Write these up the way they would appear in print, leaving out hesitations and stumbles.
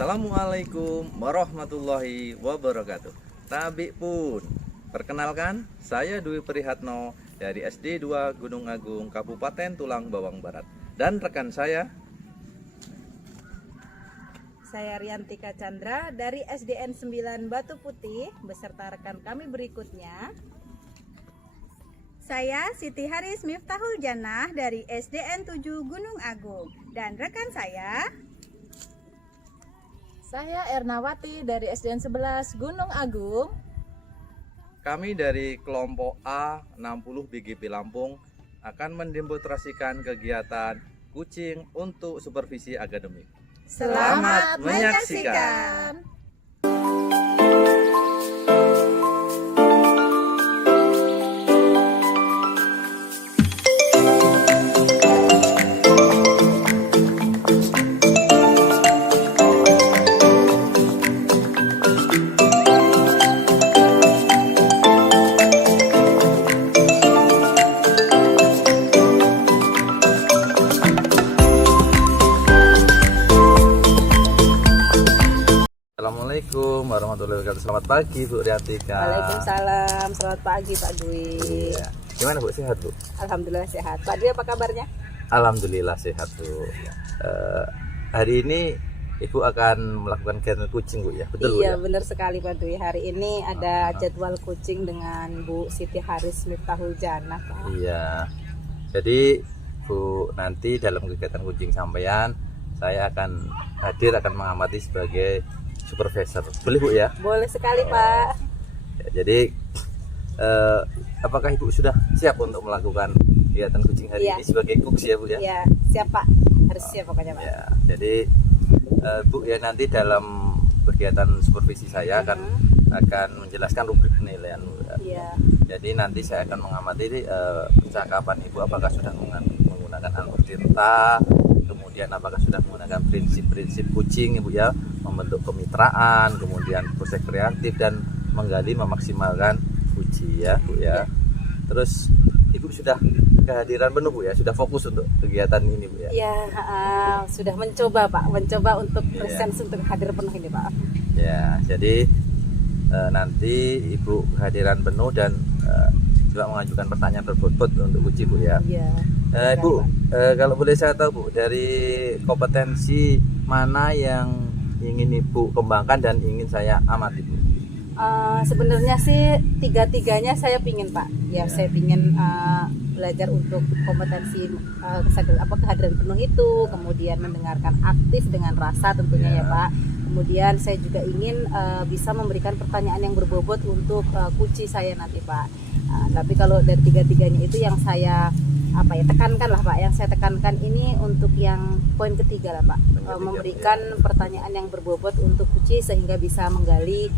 Assalamualaikum warahmatullahi wabarakatuh. Nabi pun, perkenalkan, saya Dwi Prihatno dari SD 2 Gunung Agung, Kabupaten Tulang Bawang Barat. Dan rekan saya Riantika Chandra dari SDN 9 Batu Putih beserta rekan kami berikutnya. Saya Siti Haris Miftahul Jannah dari SDN 7 Gunung Agung. Dan rekan Saya Ernawati dari SDN 11 Gunung Agung. kami dari kelompok A 60 BGP Lampung akan mendemonstrasikan kegiatan kucing untuk supervisi akademik. Selamat menyaksikan. Assalamualaikum warahmatullahi wabarakatuh. Selamat pagi Bu Riantika. Waalaikumsalam, selamat pagi Pak Dwi. Iya. Gimana Bu, sehat Bu? Alhamdulillah sehat. Pak Dwi apa kabarnya? Alhamdulillah sehat Bu. Hari ini Ibu akan melakukan kegiatan kucing Bu ya, betul Bu Iya ya? benar sekali Pak Dwi. Hari ini ada jadwal kucing dengan Bu Siti Haris Miftahul Jannah Pak. Iya. Jadi Bu, nanti dalam kegiatan kucing sampean saya akan hadir, akan mengamati sebagai supervisor. Boleh Bu ya? Boleh sekali Pak. Ya, jadi apakah Ibu sudah siap untuk melakukan kegiatan kucing hari Iya. ini sebagai cooks ya Bu ya? Ya siap Pak, harus siap pokoknya Pak. Ya, jadi Bu ya, nanti dalam kegiatan supervisi saya akan menjelaskan rubrik penilaian Bu, ya. Iya. Jadi nanti saya akan mengamati percakapan Ibu apakah sudah menggunakan alur tinta, kemudian apakah sudah menggunakan prinsip-prinsip kucing Ibu ya, membentuk kemitraan, kemudian proses kreatif dan menggali memaksimalkan kucing ya Bu ya. Terus Ibu sudah kehadiran penuh Bu ya, sudah fokus untuk kegiatan ini Bu ya. Ya, sudah mencoba Pak, mencoba untuk Iya. presence untuk hadir penuh ini Pak. Ya, jadi nanti Ibu kehadiran penuh dan juga mengajukan pertanyaan berbobot untuk uji Bu ya. Iya. Bu, kalau boleh saya tahu Bu, dari kompetensi mana yang ingin Ibu kembangkan dan ingin saya amati Bu? Sebenarnya sih tiga-tiganya saya pingin Pak. Ya, saya pingin belajar untuk kompetensi kehadiran penuh itu, kemudian mendengarkan aktif dengan rasa tentunya ya Pak. Kemudian saya juga ingin bisa memberikan pertanyaan yang berbobot untuk kuci saya nanti Pak. Tapi kalau dari tiga-tiganya itu yang saya tekankan lah Pak, yang saya tekankan ini untuk yang poin ketiga lah Pak, memberikan pertanyaan yang berbobot untuk kuci sehingga bisa menggali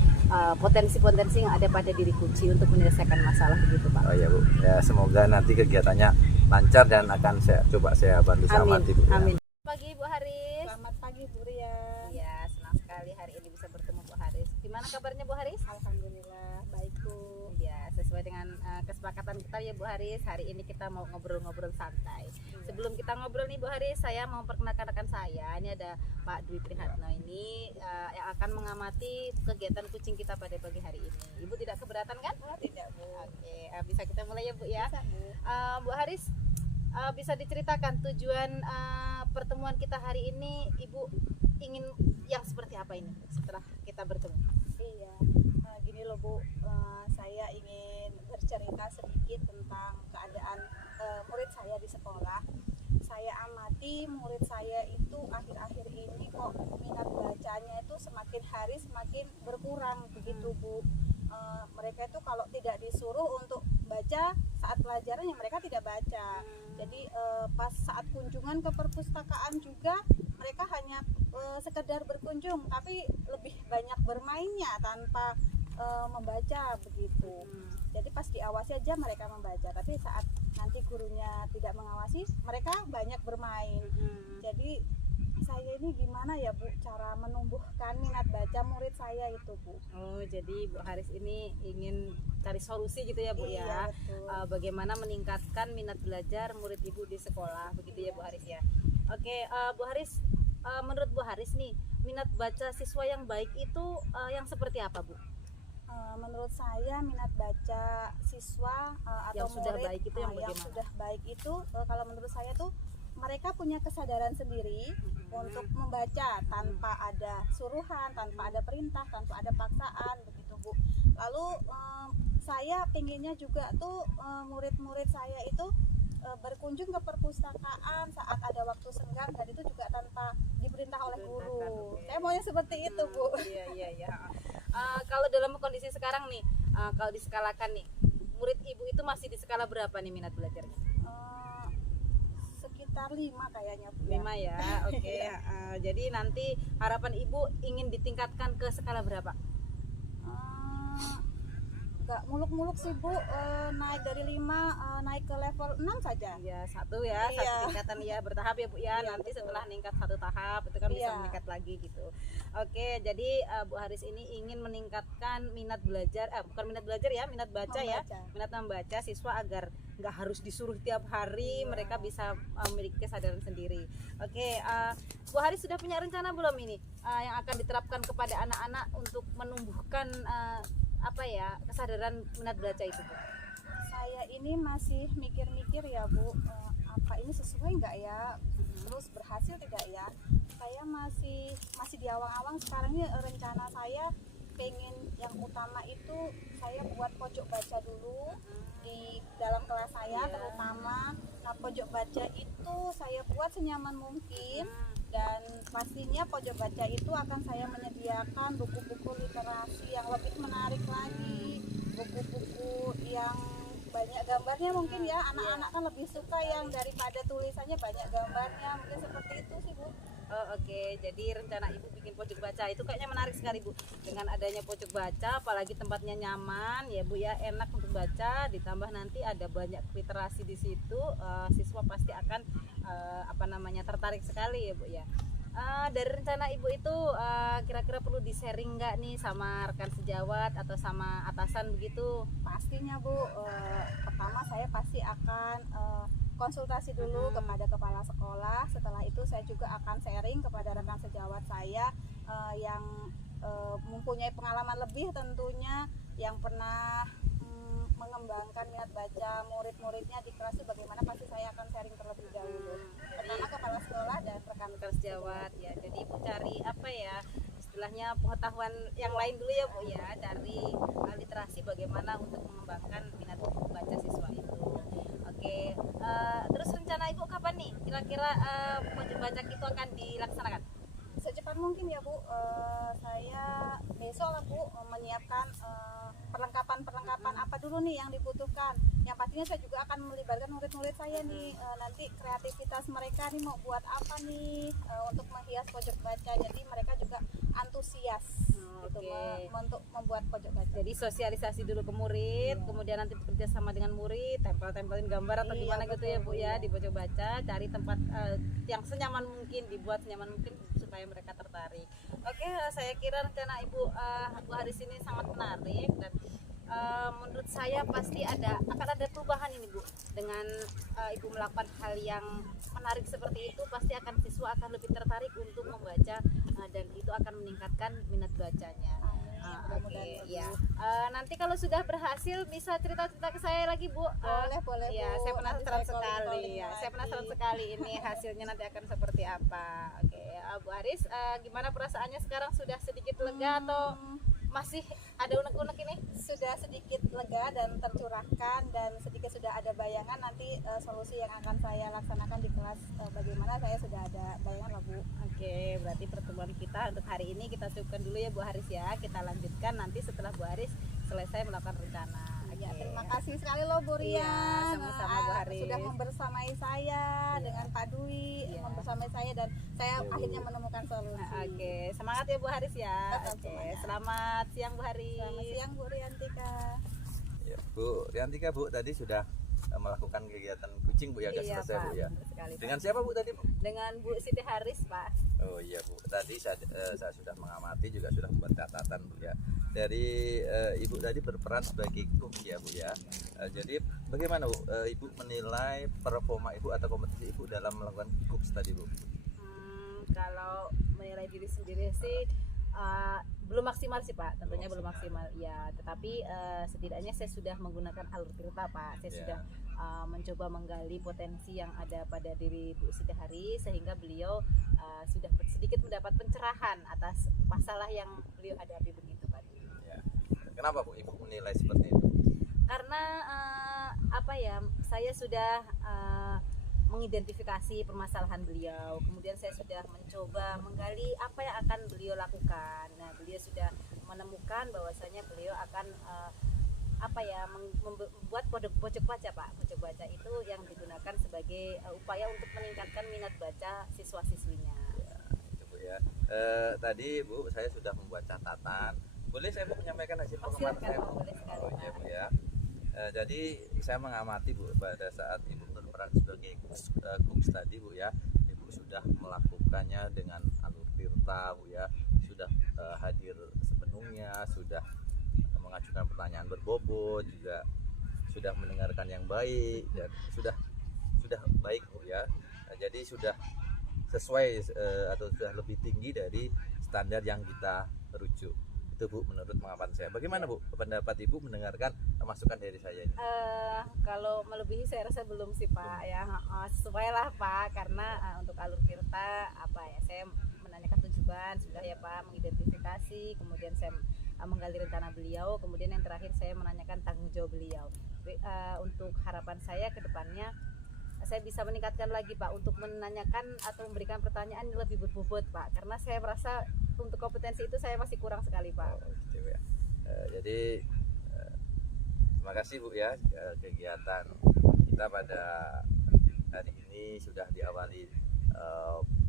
potensi-potensi yang ada pada diri kuci untuk menyelesaikan masalah begitu Pak. Oh ya Bu, ya semoga nanti kegiatannya lancar dan akan saya bantu amati Bu. Ya. Amin. Pagi Bu Haris. Selamat pagi Bu Rian. Ya, senang sekali hari ini bisa bertemu Bu Haris. Gimana kabarnya Bu Haris? Alhamdulillah baik Bu. Ya, sesuai dengan kesepakatan kita ya Bu Haris, hari ini kita mau ngobrol-ngobrol santai. Sebelum kita ngobrol nih Bu Haris, saya mau perkenalkan rekan saya. Ini ada Pak Dwi Prihatno ini yang akan mengamati kegiatan kucing kita pada pagi hari ini. Ibu tidak keberatan kan? Tidak Bu. Oke, bisa kita mulai ya Bu ya. Bisa, Bu. Bu Haris, bisa diceritakan tujuan pertemuan kita hari ini, Ibu ingin yang seperti apa ini setelah kita bertemu? Iya, gini loh Bu, saya ingin bercerita sedikit tentang keadaan murid saya di sekolah. Saya amati murid saya itu akhir-akhir ini kok minat bacanya itu semakin hari semakin berkurang begitu Bu. Mereka itu kalau tidak disuruh untuk baca saat pelajaran ya mereka tidak baca. Jadi pas saat kunjungan ke perpustakaan juga mereka hanya sekedar berkunjung tapi lebih banyak bermainnya tanpa membaca begitu. Jadi pas diawasi aja mereka membaca, tapi saat nanti gurunya tidak mengawasi mereka banyak bermain. Jadi saya ini gimana ya Bu cara menumbuhkan minat baca murid saya itu Bu? Oh, jadi Bu Haris ini ingin cari solusi gitu ya Bu Iya, ya. betul. Bagaimana meningkatkan minat belajar murid Ibu di sekolah begitu ya Bu Haris ya. Oke, Bu Haris, menurut Bu Haris nih, minat baca siswa yang baik itu yang seperti apa, Bu? Menurut saya minat baca siswa atau Yang sudah murid baik itu yang yang bagaimana? sudah baik itu kalau menurut saya tuh mereka punya kesadaran sendiri untuk membaca tanpa ada suruhan, tanpa ada perintah, tanpa ada paksaan begitu Bu. Lalu saya pengennya juga tuh murid-murid saya itu berkunjung ke perpustakaan saat ada waktu senggang dan itu juga tanpa diperintah oleh guru. Saya maunya seperti itu Bu. Iya. Kalau dalam kondisi sekarang nih, kalau diskalakan nih, murid ibu itu masih di skala berapa nih minat belajarnya? Sekitar 5 kayaknya Bu. Ya. 5 ya, oke. Jadi nanti harapan ibu ingin ditingkatkan ke skala berapa? Gak muluk-muluk sih Bu, naik dari 5 naik ke level 6 saja. Ya satu ya, satu Iya. tingkatan ya, bertahap ya Bu ya. Iya, Nanti betul. setelah meningkat satu tahap itu kan bisa Iya. meningkat lagi gitu. Oke, jadi Bu Haris ini ingin meningkatkan minat belajar, bukan minat belajar ya, minat baca ya, Membaca. minat membaca siswa agar nggak harus disuruh tiap hari, mereka bisa memiliki kesadaran sendiri. Oke, Bu Haris sudah punya rencana belum ini yang akan diterapkan kepada anak-anak untuk menumbuhkan kesadaran minat baca itu, Bu? Saya ini masih mikir-mikir ya Bu, apa ini sesuai nggak ya, terus berhasil tidak ya. Saya masih di awang-awang sekarang ini. Rencana saya pengen yang utama itu saya buat pojok baca dulu di dalam kelas saya terutama. Nah pojok baca itu saya buat senyaman mungkin dan pastinya pojok baca itu akan saya menyediakan buku-buku literasi yang lebih menarik lagi, buku-buku yang banyak gambarnya mungkin ya, anak-anak kan lebih suka yang daripada tulisannya banyak gambarnya, mungkin seperti itu sih Bu. Oh, oke. Jadi rencana ibu bikin pojok baca itu kayaknya menarik sekali Bu. Dengan adanya pojok baca, apalagi tempatnya nyaman ya Bu ya, enak untuk baca, ditambah nanti ada banyak literasi di situ, siswa pasti akan tertarik sekali ya Bu ya. Dari rencana ibu itu kira-kira perlu di-sharing nggak nih sama rekan sejawat atau sama atasan begitu? Pastinya Bu, pertama saya pasti akan konsultasi dulu kepada kepala sekolah. Setelah itu saya juga akan sharing kepada rekan sejawat saya yang mempunyai pengalaman lebih tentunya, yang pernah mengembangkan minat baca murid-muridnya di kelas itu bagaimana, pasti saya akan sharing terlebih dahulu. Pertama kepala sekolah dan rekan Sejawat ya. Jadi ibu cari istilahnya pengetahuan yang lain dulu ya Bu ya, cari literasi bagaimana untuk mengembangkan minat baca siswa itu. Oke, terus rencana ibu kapan nih kira-kira pojok baca itu akan dilaksanakan? Secepat mungkin ya Bu. Saya besok lah Bu menyiapkan perlengkapan apa dulu nih yang dibutuhkan. Yang pastinya saya juga akan melibatkan murid-murid saya nih, nanti kreativitas mereka nih mau buat apa nih untuk menghias pojok baca, jadi mereka juga antusias gitu, untuk membuat pojok baca. Jadi sosialisasi dulu ke murid, kemudian nanti bekerja sama dengan murid, tempel-tempelin gambar atau Iya, gimana gitu ya Bu betul, ya, iya. di pojok baca, cari tempat yang senyaman mungkin, dibuat senyaman mungkin supaya mereka tertarik. Oke, saya kira rencana Bu Haris ini sangat menarik dan menurut saya pasti akan ada perubahan ini Bu. Dengan Ibu melakukan hal yang menarik seperti itu, pasti siswa akan lebih tertarik untuk membaca dan itu akan meningkatkan minat bacanya. Mudah-mudahan Oke, ya. Nanti kalau sudah berhasil bisa cerita-cerita ke saya lagi Bu. Boleh Ya, Bu. saya penasaran Nanti saya sekali. calling-calling Ya, saya lagi. penasaran sekali ini hasilnya nanti akan seperti apa. Oke, Bu Haris, gimana perasaannya sekarang? Sudah sedikit lega atau masih ada unek-unek ini? Sudah sedikit lega dan tercurahkan, dan sedikit sudah ada bayangan nanti solusi yang akan saya laksanakan di kelas bagaimana, saya sudah ada bayangan lah Bu. Oke, berarti pertemuan kita untuk hari ini kita cukupkan dulu ya Bu Haris ya. Kita lanjutkan nanti setelah Bu Haris selesai melakukan rencana. Ya, Oke. terima kasih sekali loh Bu Rian. Iya, sama-sama, Bu Haris. Sudah membersamai saya dengan Pak Dwi, Iya. membersamai saya, dan saya akhirnya menemukan solusi. Oke, semangat ya Bu Haris ya. Tetap Oke, semangat. selamat siang Bu Haris. Selamat siang Bu Riantika. Ya, Bu Riantika Bu tadi sudah melakukan kegiatan kucing Bu ya, sudah Iya, selesai Pak, Bu ya. benar sekali, Pak. Dengan siapa Bu tadi Bu? Dengan Bu Siti Haris Pak. Oh iya Bu, tadi saya sudah mengamati, juga sudah membuat catatan Bu ya. Dari Ibu tadi berperan sebagai cook ya Bu ya. Jadi bagaimana Bu, Ibu menilai performa Ibu atau kompetisi Ibu dalam melakukan cooks tadi Bu? Kalau menilai diri sendiri sih belum maksimal sih Pak, tentunya belum maksimal ya. Tetapi setidaknya saya sudah menggunakan alur tirta Pak. Saya sudah mencoba menggali potensi yang ada pada diri Bu Sidahari, sehingga beliau sudah sedikit mendapat pencerahan atas masalah yang beliau hadapi begitu Pak. Ya. Kenapa Bu Ibu menilai seperti itu? Karena saya sudah mengidentifikasi permasalahan beliau, kemudian saya sudah mencoba menggali apa yang akan beliau lakukan. Nah, beliau sudah menemukan bahwasanya beliau akan membuat pojok baca Pak. Pojok baca itu yang digunakan sebagai upaya untuk meningkatkan minat baca siswa-siswinya. Ya, itu Bu ya. Tadi Bu, saya sudah membuat catatan. Boleh saya mau menyampaikan hasil pengamatan Silakan, saya Bu? boleh sekali Oh iya Pak. Bu ya. Jadi saya mengamati Bu, pada saat Ibu berperan sebagai cooks tadi Bu ya, Ibu sudah melakukannya dengan alur tirta Bu ya, sudah hadir sepenuhnya, sudah mengajukan pertanyaan berbobot, juga sudah mendengarkan yang baik, dan sudah baik Bu ya. Jadi sudah sesuai atau sudah lebih tinggi dari standar yang kita rujuk. Itu Bu, menurut pengamatan saya. Bagaimana Bu pendapat Ibu mendengarkan masukan dari saya ini? Kalau melebihi saya rasa belum sih Pak ya. Sesuai lah Pak, karena untuk alur tirta saya menanyakan tujuan sudah ya Pak, mengidentifikasi, kemudian saya menggali rencana beliau, kemudian yang terakhir saya menanyakan tanggung jawab beliau. Untuk harapan saya ke depannya saya bisa meningkatkan lagi Pak untuk menanyakan atau memberikan pertanyaan yang lebih berbobot Pak, karena saya merasa untuk kompetensi itu saya masih kurang sekali Pak. Oh, gitu ya. Jadi terima kasih Bu ya, kegiatan kita pada hari ini sudah diawali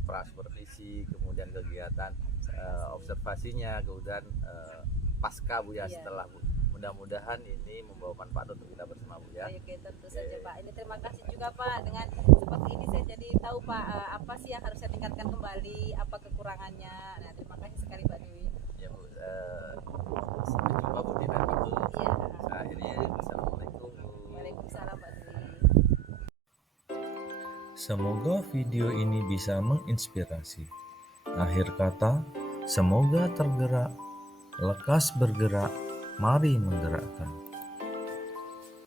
prasupervisi, kemudian kegiatan observasinya, kemudian pasca Bu ya, Iya. setelah Bu. Mudah-mudahan ini membawa manfaat untuk kita bersama Bu ya. Oke, tentu saja Pak. Ini terima kasih juga Pak, dengan seperti ini saya jadi tahu Pak apa sih yang harus saya tingkatkan kembali, apa kekurangannya. Nah, terima kasih sekali Pak Dewi. Ya Bu, sampai jumpa Bu di lain waktu. Iya. Saya akhiri, Assalamualaikum Bu. Waalaikumsalam Pak Dewi. Semoga video ini bisa menginspirasi. Akhir kata, semoga tergerak, lekas bergerak, mari menggerakkan.